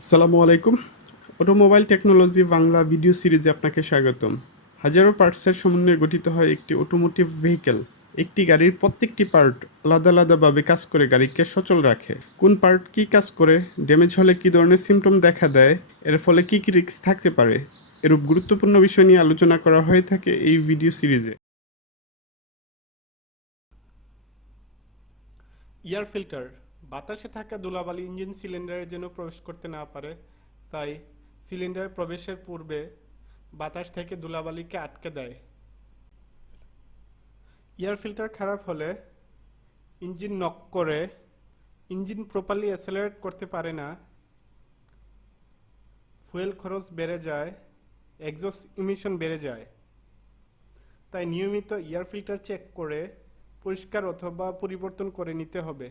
আসসালামু আলাইকুম। Automobile technology Bangla video সিরিজে আপনাকে স্বাগতম। হাজারো পার্টসের সমন্বয়ে গঠিত হয় একটি অটোমোটিভ ভেহিকেল। একটি গাড়ির প্রত্যেকটি পার্ট আলাদা আলাদাভাবে কাজ করে গাড়িকে সচল রাখে। কোন পার্ট কী কাজ করে, ড্যামেজ হলে কী ধরনের সিমটম দেখা দেয়, এর ফলে কী কী রিস্ক থাকতে পারে, এরূপ গুরুত্বপূর্ণ বিষয় নিয়ে আলোচনা করা হয়ে থাকে এই ভিডিও সিরিজে। এয়ার ফিল্টার বাতাসে থাকা ধুলাবালি ইঞ্জিন সিলিন্ডারে যেন প্রবেশ করতে না পারে, তাই সিলিন্ডারে প্রবেশের পূর্বে বাতাস থেকে ধুলাবালিকে আটকে দেয়। এয়ার ফিল্টার খারাপ হলে ইঞ্জিন নক করে, ইঞ্জিন প্রপারলি অ্যাসেলারেট করতে পারে না, ফুয়েল খরচ বেড়ে যায়, এক্সস্ট ইমিশন বেড়ে যায়। তাই নিয়মিত এয়ার ফিল্টার চেক করে পরিষ্কার অথবা পরিবর্তন করে নিতে হবে।